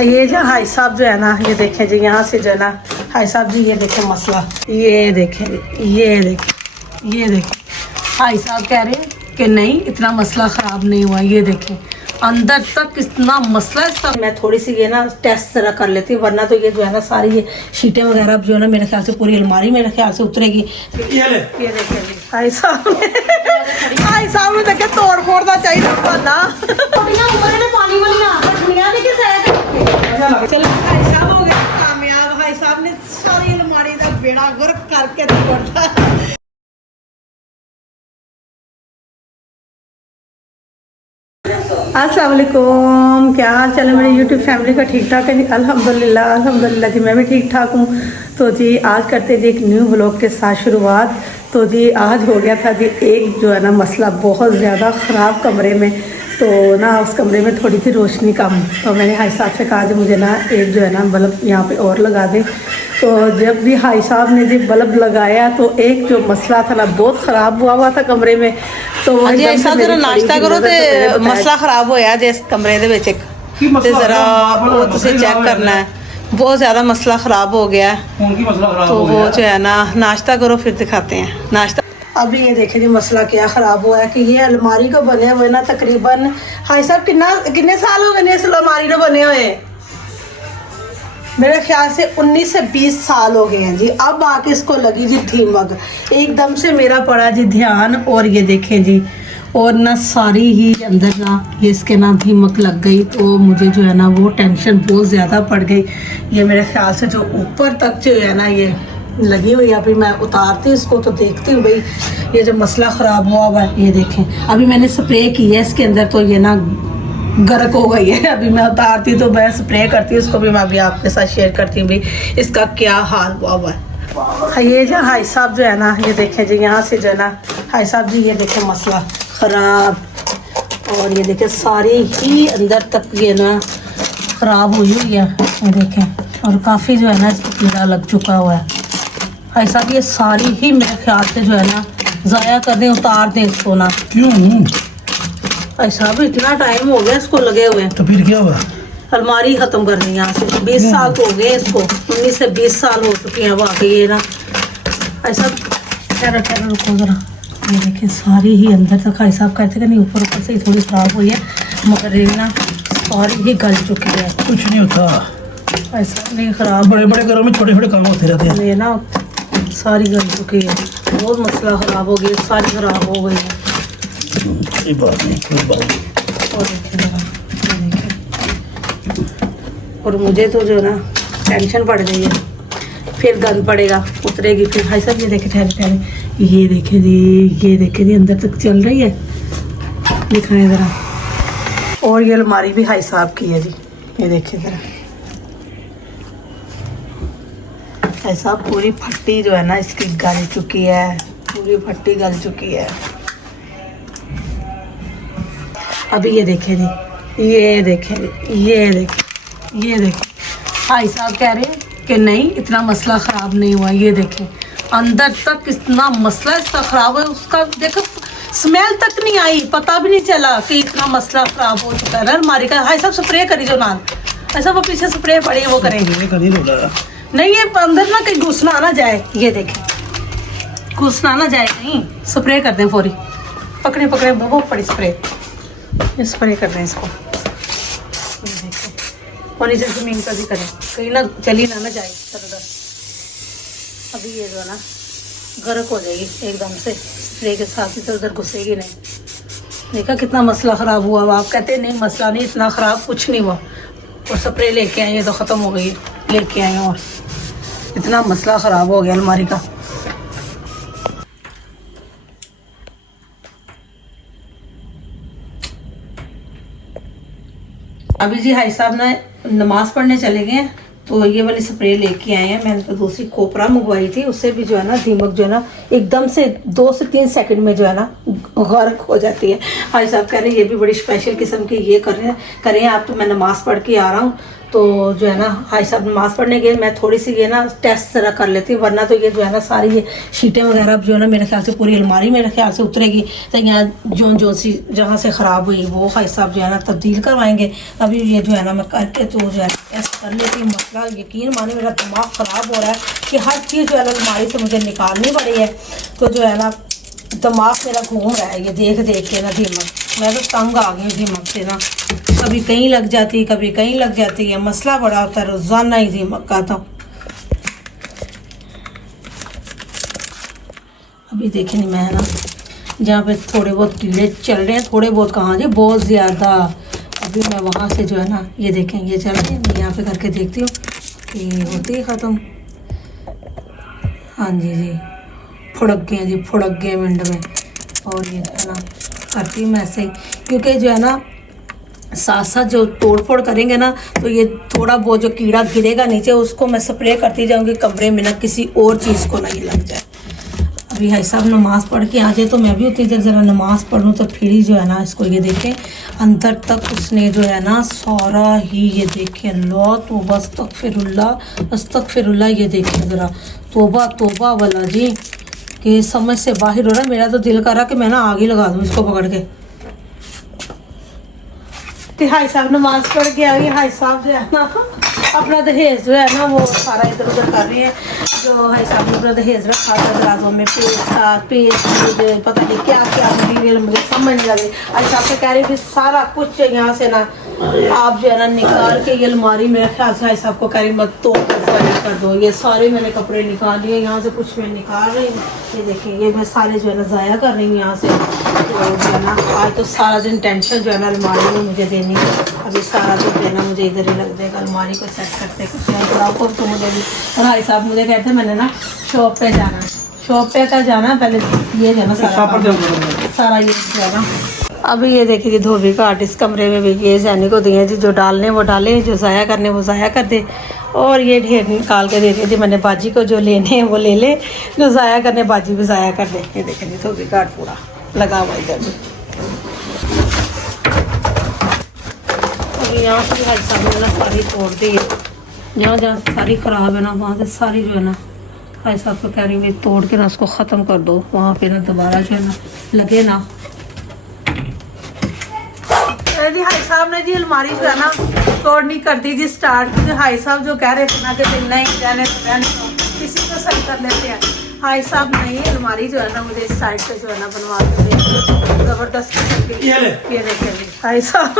ये जो भाई साहब जो है ना, ये देखें जी, यहाँ से जो है ना भाई साहब जी, ये देखें मसला, ये देखें ये देखें भाई साहब कह रहे हैं कि नहीं इतना मसला ख़राब नहीं हुआ। ये देखें अंदर तक इतना मसला इसका। मैं थोड़ी सी ये ना टेस्ट जरा कर लेती हूँ, वरना तो ये जो है ना सारी ये शीटें वगैरह जो है ना मेरे ख्याल से पूरी अलमारी मेरे ख्याल से उतरेगी। ये देखें जी भाई साहब ने देखे तोड़ फोड़ का चाहिए चलो भाई साहब हो गए कामयाब। भाई साहब ने सारी अलमारी का बेड़ा गर्क करके तोड़ता। अस्सलाम वालेकुम, क्या हाल चाल है मेरी यूट्यूब फैमिली का? ठीक ठाक है जी, अल्हम्दुलिल्लाह जी, मैं भी ठीक ठाक हूँ। तो जी आज करते जी एक न्यू व्लॉग के साथ शुरुआत। तो जी आज हो गया था जी एक जो है ना मसला बहुत ज़्यादा ख़राब कमरे में, तो ना उस कमरे में थोड़ी सी रोशनी कम, तो मैंने हाई साहब से कहा जी मुझे ना एक जो है ना बल्ब यहाँ पे और लगा दे। तो जब भी हाई साहब ने जी बल्ब लगाया तो एक जो मसला था ना बहुत ख़राब हुआ था कमरे में। तो नाश्ता करो तो मसला खराब होया जिस कमरे दे विच ते जरा वो तुसी चेक करना है, बहुत ज़्यादा मसला ख़राब हो गया है। तो वो जो है ना नाश्ता करो फिर दिखाते हैं नाश्ता। अभी ये देखें जी मसला क्या ख़राब हुआ है कि ये अलमारी को बने हुए ना तकरीबन हाई साहब कितने साल हो गए इस अलमारी को बने हुए? मेरे ख्याल से 19 से 20 साल हो गए हैं जी। अब आके इसको लगी जी दीमक, एकदम से मेरा पड़ा जी ध्यान, और ये देखें जी और ना सारी ही अंदर ना ये इसके ना दीमक लग गई। तो मुझे जो है ना वो टेंशन बहुत ज़्यादा पड़ गई। ये मेरे ख्याल से जो ऊपर तक जो है ना ये लगी हुई, अभी मैं उतारती इसको तो देखती हूँ भाई ये जो मसला ख़राब हुआ हुआ है। ये देखें अभी मैंने स्प्रे की है इसके अंदर, तो ये ना गर्क हो गई है। अभी मैं उतारती तो मैं स्प्रे करती हूँ इसको भी, मैं अभी आपके साथ शेयर करती हूँ भाई इसका क्या हाल हुआ हुआ है। ये जो हाई साहब जो है ना, ये देखें जी यहाँ से जो है ना हाई साहब जी, ये देखें मसला ख़राब, और ये देखें सारी ही अंदर तक ये ना ख़राब हुई है। ये देखें और काफ़ी जो है ना कीड़ा लग चुका हुआ है। भाई साहब ये सारी ही मेरे ख्याल से जो है ना ज़ाया कर दें, उतार दें इसको ना। क्यों भाई साहब इतना टाइम हो गया इसको लगे हुए, तो फिर क्या हुआ? अलमारी ख़त्म कर दी यहाँ से। 20 साल हो गए इसको, 19 से 20 साल हो चुके हैं वाकई। ये ना भाई साहब ठहरा रुको ज़रा, ये देखें सारी ही अंदर तक भाई साहब कहते कि नहीं ऊपर से ही थोड़ी ख़राब हुई है, मगर ये ना सारी ही गल चुकी है। कुछ नहीं होता ऐसा नहीं ख़राब, बड़े बड़े घरों में छोटे छोटे काम होते रहते हैं। ये ना सारी गल चुकी है, बहुत मसला ख़राब हो गया, सारी ख़राब हो गई है। कोई बात नहीं, कोई बात नहीं। और देखें और मुझे तो जो ना टेंशन पड़ गई है, फिर गंद पड़ेगा उतरेगी फिर। भाई साहब ये देखें ठहरे ये देखें जी अंदर तक चल रही है, दिखाएं ज़रा। और ये अलमारी भी हाई साहब की है जी, ये देखें ज़रा भाई साहब पूरी फट्टी जो है ना इसकी गल चुकी है, पूरी फट्टी गल चुकी है। अभी ये देखें जी ये देखें भाई साहब कह रहे हैं कि नहीं इतना मसला ख़राब नहीं हुआ। ये देखें अंदर तक इतना मसला इसका ख़राब है, उसका देखो स्मेल तक नहीं आई, पता भी नहीं चला कि इतना मसला ख़राब हो चुका है ना अलमारी का। हाई साहब स्प्रे करी जो नाल, ऐसा वो पीछे स्प्रे पड़ी है वो करेंगे नहीं, ये अंदर ना कहीं घुसना ना जाए। ये देखें घुसना ना जाए कहीं, स्प्रे कर दें फौरी, पकड़े बहुत बड़ी स्प्रे कर दें इसको। ये देखें और नीचे ज़मीन पर भी करें, कहीं ना चली ना जाए इधर। अभी ये जो है ना गर्क हो जाएगी एकदम से, स्प्रे के साथ इधर उधर घुसेगी नहीं। देखा कितना मसला ख़राब हुआ। आप कहते नहीं मसला नहीं इतना ख़राब, कुछ नहीं हुआ। और स्प्रे लेके आए तो ख़त्म हो गई, लेके आए और इतना मसला ख़राब हो गया अलमारी का। अभी जी हाई साहब ना नमाज़ पढ़ने चले गए हैं, तो ये वाली स्प्रे लेके आए हैं। मैंने तो दूसरी कोपरा मंगवाई थी, उससे भी जो है ना दीमक जो है ना एकदम से 2 से 3 सेकंड में जो है ना गर्क हो जाती है। हाई साहब कह रहे हैं ये भी बड़ी स्पेशल किस्म की ये करें आप, तो मैं नमाज़ पढ़ के आ रहा हूँ तो जो है ना भाई साहब नमाज़ पढ़ने गए, मैं थोड़ी सी ये ना टेस्ट ज़रा कर लेती हूँ, वरना तो ये जो है ना सारी ये शीटें वगैरह जो है ना मेरे ख्याल से पूरी अलमारी मेरे ख्याल से उतरेगी। तो यहाँ जो सी जहाँ से ख़राब हुई वो भाई साहब जो है ना तब्दील करवाएंगे। अभी ये जो है ना मैं करके तो जो है टेस्ट कर लेती हूँ। मसला यकीन माने मेरा दिमाग ख़राब हो रहा है कि हर चीज़ जो है ना अलमारी से मुझे निकालनी पड़ी है। तो जो है ना दिमाग मेरा घूम रहा है ये देख देख के ना दीमक, मैं तो तंग आ गई हूँ दीमक से ना, कभी कहीं लग जाती कभी कहीं लग जाती है, मसला बड़ा होता है रोज़ाना ही दीमक का। तो अभी देखें नहीं मैं ना जहाँ पे थोड़े बहुत कीड़े चल रहे हैं, थोड़े बहुत कहाँ जी बहुत ज़्यादा। अभी मैं वहाँ से जो है ना ये देखें ये चल रहे हैं, मैं यहाँ पे करके देखती हूँ कि होती है ख़त्म। हाँ जी फुड़क गए जी, फुड़क गए मिनट में। और ये जो है ना करती हूँ मैं ऐसे ही, क्योंकि जो है ना साथ साथ जो तोड़ फोड़ करेंगे ना तो ये थोड़ा बहुत जो कीड़ा गिरेगा नीचे उसको मैं स्प्रे करती जाऊँगी कमरे में, ना किसी और चीज़ को ना ये लग जाए। अभी भाई साहब नमाज़ पढ़ के आ जाए तो मैं भी उतनी देर ज़रा नमाज़ पढ़ लूँ, तो फिर ही जो है ना इसको ये देखें अंदर तक उसने जो है ना सारा ही ये देखें। अल्लाह तौबा अस्तगफिरुल्लाह, ये देखें ज़रा तौबा तौबा वाला जी कि समझ से बाहर हो रहा है। मेरा तो दिल कर रहा कि मैं ना आग ही लगा दूँ इसको पकड़ के। तो हाई साहब नमाज पढ़ के आई, हाई साहब जो है ना अपना दहेज जो है ना वो सारा इधर उधर कर रही है। जो हाई साहब ने अपना दहेज रखा था दराजों में, पेज पता नहीं क्या क्या मटीरियल मुझे समझ नहीं आ रही। हाई साहब से कह रही थी सारा कुछ यहाँ से ना आप जो है ना निकाल के ये अलमारी मेरे ख्याल से हाई साहब को कह रही मत तो कर दो। ये सारे मैंने कपड़े निकाल लिए, यहाँ से कुछ मैं निकाल रही हूँ। ये देखिए ये मैं सारे जो है ना ज़ाया कर रही हूँ यहाँ से। तो जो है ना आज तो सारा दिन टेंशन जो है ना अलमारी में मुझे देनी है। अभी सारा दिन जो है ना मुझे इधर ही लग जाएगा अलमारी को सेट करते कुछ तो मुझे भी। और भाई साहब मुझे कहते मैंने ना शॉप पे जाना, शॉप पे का जाना पहले ये जो है ना सारा ये जो है ना। अभी ये देखिए धोबी घाट इस कमरे में भी ये जैनी को दिए जी, जो डालने वो डाले, जो ज़ाया करने वो ज़ाया कर दे। और ये ढेर निकाल के दे दी थी मैंने बाजी को, जो लेने हैं वो ले ले, जो ज़ाया करने बाजी भी ज़ाया कर दे। ये देखें जी धोबी घाट पूरा लगा हुआ इधर भी। अभी यहाँ से भाई साहब ने ना सारी तोड़ दी है, जहाँ जहाँ सारी ख़राब है ना वहाँ से सारी जो है ना भाई साहब को कह रही है तोड़ के ना उसको ख़त्म कर दो, वहाँ पे ना दोबारा जो है ना लगे ना। जी हाई साहब ने जी अलमारी जो है ना तोड़नी कर दी जी स्टार्ट। जो हाई साहब जो कह रहे थे ना कि नहीं रहने तो किसी को सही कर लेते हैं। हाई साहब नहीं अलमारी जो है ना मुझे इस साइड से जो है ना बनवा देते जबरदस्ती। ये देखेंगे हाई साहब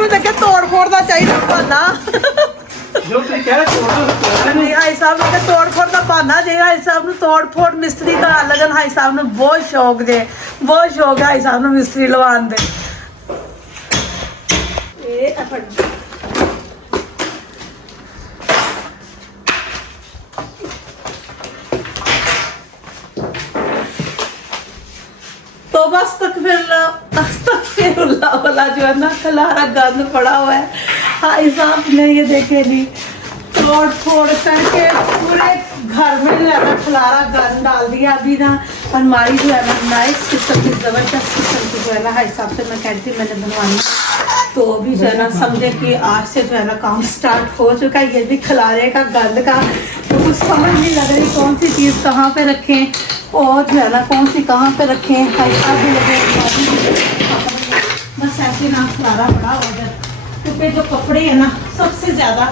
ने देखे तोड़ फोड़ का चाहिए बहाना। हाई साहब ने तोड़ फोड़ का बहाना चाहिए। हाई साहब ने तोड़ फोड़ मिस्त्री का लगन, हाई साहब ने बहुत शौक जे, बहुत शौक है हाई साहब ने मिस्त्री लवान दे। तो बस अस्तगफिरुल्लाह वाला जो है ना खलारा गंद पड़ा हुआ है। हाई साहब ने ये देखे नहीं तोड़ फोड़ करके पूरे घर में जो है ना खलारा गंद डाल दिया। अभी ना अलमारी जो है ना नाइस किस्म की ज़बरदस्त किस्म की जो है ना हाई साहब से मैं कहती थी मैंने बनवानी, तो अभी जो है ना समझे कि आज से जो है ना काम स्टार्ट हो चुका है। ये भी खलारे का गंद का तो कुछ समझ नहीं लग रही कौन सी चीज़ कहाँ पे रखें और जो है ना कौन सी कहाँ पे रखें। हाई साहब भी लगे बस ऐसे ना खलारा बड़ा हो जाए, क्योंकि जो कपड़े हैं ना सबसे ज़्यादा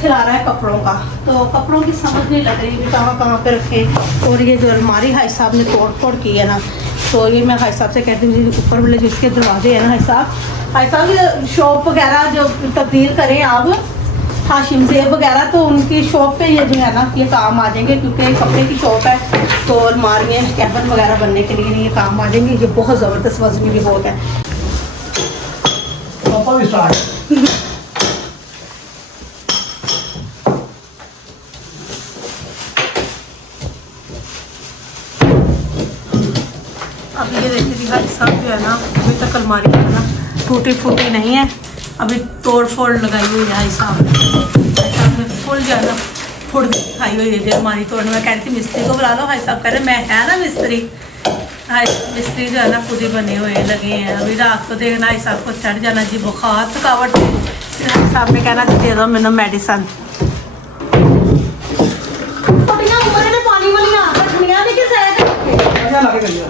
खिलारा है कपड़ों का, तो कपड़ों की समझ नहीं लग रही कहाँ कहाँ पे रखें। और ये जो अलमारी हाई साहब ने तोड़ फोड़ की है ना, तो ये मैं हाई साहब से कहती हूँ ऊपर वाले जिसके दरवाजे हैं ना हाई साहब शॉप वगैरह जो तब्दील करें आप हाशिम ज़ेब वगैरह, तो उनकी शॉप पे ये जो है ना ये काम आ जाएंगे, क्योंकि कपड़े की शॉप है तो अलमारियाँ कैबिन वगैरह बनने के लिए ये काम आ जाएंगे। ये बहुत ज़बरदस्त वजन भी बहुत है। अभी ये देखिए भाई साहब जो है ना अभी तक अलमारी जो है ना टूटी फूटी नहीं है, अभी तोड़ फोड़ लगाई हुई है भाई साहब ने फुल जो है ना फुड़ खाई हुई है अलमारी तोड़ने। मैं कह रही थी मिस्त्री को बुला लो, भाई साहब कह रहे मैं है ना मिस्त्री। हाई मिस्त्री जो है ना खुद ही बने हुए लगे हैं। अभी रात को देखना भाई साहब को चढ़ जाना जी बुखार, थकावट साहब ने कहना दे दो मैंने मेडिसिन पानी वाली रखनिया ने किस अच्छा लगे करिए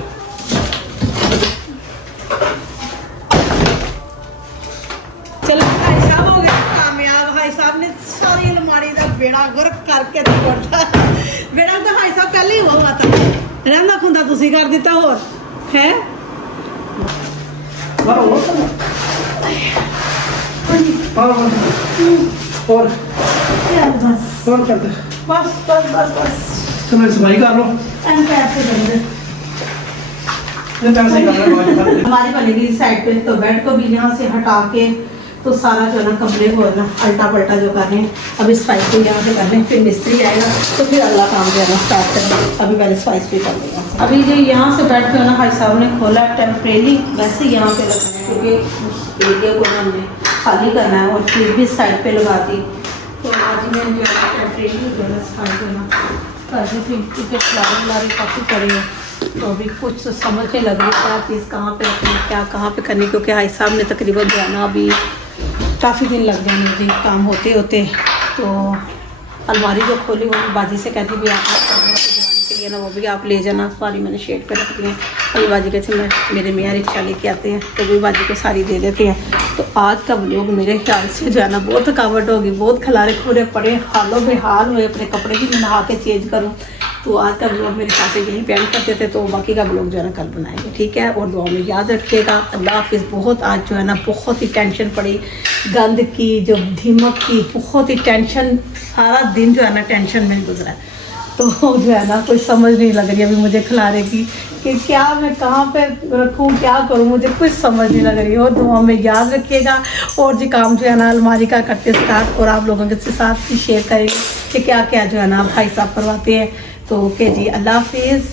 चलो भाई साहब हो गए कामयाब भाई साहब ने सारी अलमारी का बेड़ा गर्क करके छोड़ता बेड़ा तो भाई साहब पहले ही हुआ था रहना खुंदा तुसी कर दिता और है और बस और करते बस बस बस बस तो मैं सफाई कर लो पैसे देंगे ये पैसे कर लो हमारी बनेगी साइड पे तो बेड को भी यहाँ से हटा के तो सारा जो है ना कमरे को ना अल्टा पल्टा जो कर रहे हैं अभी स्पाइस को यहाँ से कर रहे हैं फिर मिस्त्री आएगा तो फिर अगला काम जो है ना स्टार्ट करेंगे अभी पहले स्पाइस भी कर देगा अभी जो यहाँ से बेड जो है ना भाई साहब ने खोला टेम्परेली वैसे यहाँ पे रखना है क्योंकि उस एरिया को हमने खाली करना है और फिर भी साइड पे लगा दी तो आज मैं जो है टेम्परेली जो है सफाई जो है ना कर दी थी क्योंकि फ्लावर काफ़ी पड़े हैं तो अभी कुछ तो समझ नहीं लग रही क्या चीज़ कहाँ पे रखनी है क्या कहाँ पे करनी क्योंकि भाई साहब ने तकरीबन जो है ना अभी काफ़ी दिन लग जाने मुझे काम होते होते तो अलमारी जो खोली वो बाजी से कहती भी आप के लिए ना वो भी आप ले जाना सारी मैंने शेड पे रख दी है अभी बाजी कहते मैं मेरे मियाँ रिक्शा लेके आते हैं तो भी बाजी को सारी दे देते हैं तो आज का व्लॉग मेरे ख्याल से जो है ना बहुत थकावट होगी बहुत खलारे खुरे पड़े हालों बेहाल हुए अपने कपड़े भी नहा के चेंज करूँ तो आज का ब्लॉग मेरे साथ यहीं पे एंड करते थे तो बाकी का ब्लॉग जो है ना कल बनाएंगे ठीक है और दुआ में याद रखिएगा अल्लाह हाफिज़ बहुत आज जो है ना बहुत ही टेंशन पड़ी गंद की जो धीमक की बहुत ही टेंशन सारा दिन जो है ना टेंशन में गुजरा है तो जो है ना कोई समझ नहीं लग रही अभी मुझे खिलाने की कि क्या मैं कहाँ पे रखूँ क्या करूँ मुझे कुछ समझ नहीं लग रही और दुआ में याद रखिएगा और जो काम जो है ना अलमारी का करते स्टार्ट और आप लोगों के साथ भी शेयर करेंगे कि क्या क्या जो है ना भाई साहब करवाते हैं तो ओके जी अल्लाह हाफिज़।